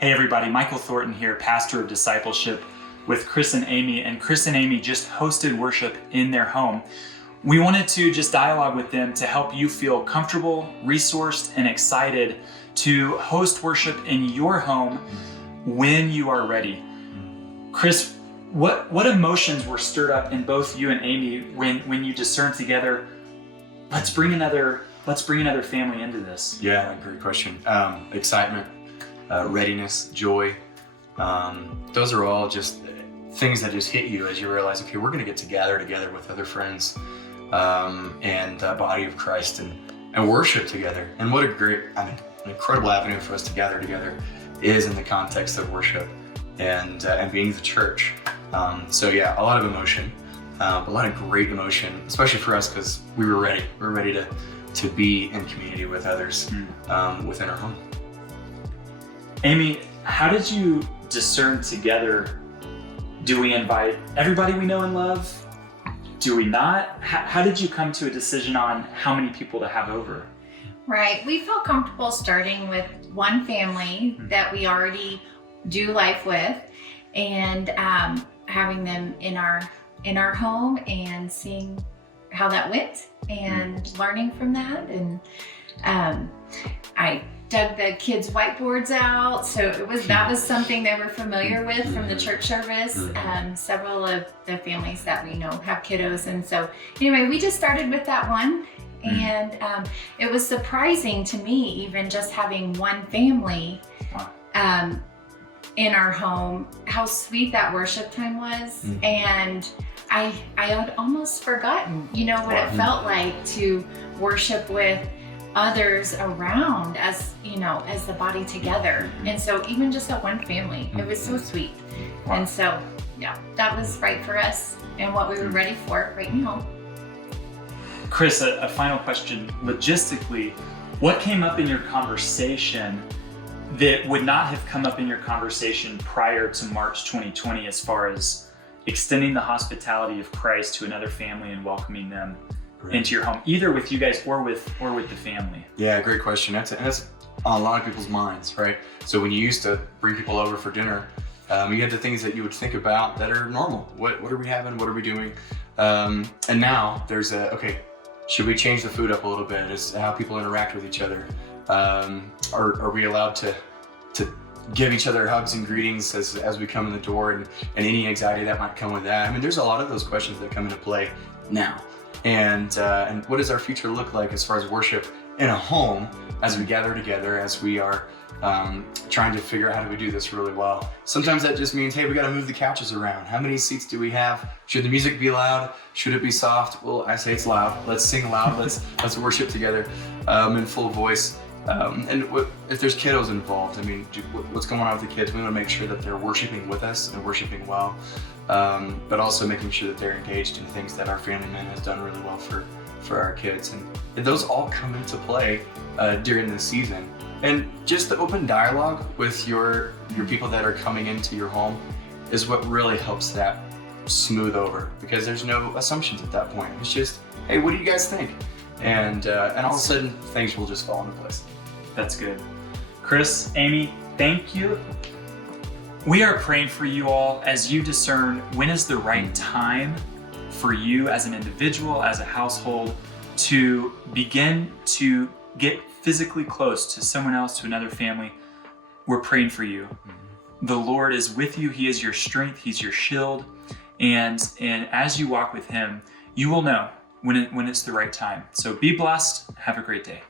Hey everybody, Michael Thornton here, pastor of Discipleship with Chris and Amy. And Chris and Amy just hosted worship in their home. We wanted to just dialogue with them to help you feel comfortable, resourced, and excited to host worship in your home when you are ready. Chris, what emotions were stirred up in both you and Amy when you discerned together, let's bring another family into this? Yeah, great question. Excitement, readiness, joy. Those are all just things that just hit you as you realize, okay, we're going to get to gather together with other friends and the body of Christ and worship together. And what an incredible avenue for us to gather together is in the context of worship and being the church. So yeah, a lot of emotion, a lot of great emotion, especially for us because we were ready. We're ready to be in community with others within our home. Amy, how did you discern together? Do we invite everybody we know and love? Do we not? How did you come to a decision on how many people to have over? Right. We felt comfortable starting with one family that we already do life with and having them in our home and seeing how that went and learning from that. And I dug the kids' whiteboards out, so that was something they were familiar with from the church service. Several of the families that we know have kiddos, and so anyway, we just started with that one. And it was surprising to me, even just having one family in our home, how sweet that worship time was. And I had almost forgotten, what it felt like to worship with others around as the body together. And so even just that one family, it was so sweet. And so yeah, that was right for us and what we were ready for right now. Chris, a final question. Logistically, what came up in your conversation that would not have come up in your conversation prior to March 2020 as far as extending the hospitality of Christ to another family and welcoming them into your home, either with you guys or with the family? Yeah, great question. That's on a lot of people's minds, right? So when you used to bring people over for dinner, you had the things that you would think about that are normal. What are we having? What are we doing? And now there's okay, should we change the food up a little bit? Is how people interact with each other? Are we allowed to give each other hugs and greetings as we come in the door and any anxiety that might come with that? I mean, there's a lot of those questions that come into play now. And what does our future look like as far as worship in a home as we gather together, as we are trying to figure out how do we do this really well? Sometimes that just means, hey, we got to move the couches around. How many seats do we have? Should the music be loud? Should it be soft? Well, I say it's loud. Let's sing loud. Let's worship together in full voice. And if there's kiddos involved, I mean, what's going on with the kids? We want to make sure that they're worshiping with us and worshiping well, but also making sure that they're engaged in things that our family man has done really well for our kids. And those all come into play during the season. And just the open dialogue with your people that are coming into your home is what really helps that smooth over, because there's no assumptions at that point. It's just, hey, what do you guys think? And all of a sudden, things will just fall into place. That's good. Chris, Amy, thank you. We are praying for you all as you discern when is the right time for you as an individual, as a household, to begin to get physically close to someone else, to another family. We're praying for you. The Lord is with you. He is your strength. He's your shield. And as you walk with Him, you will know when it's the right time. So be blessed. Have a great day.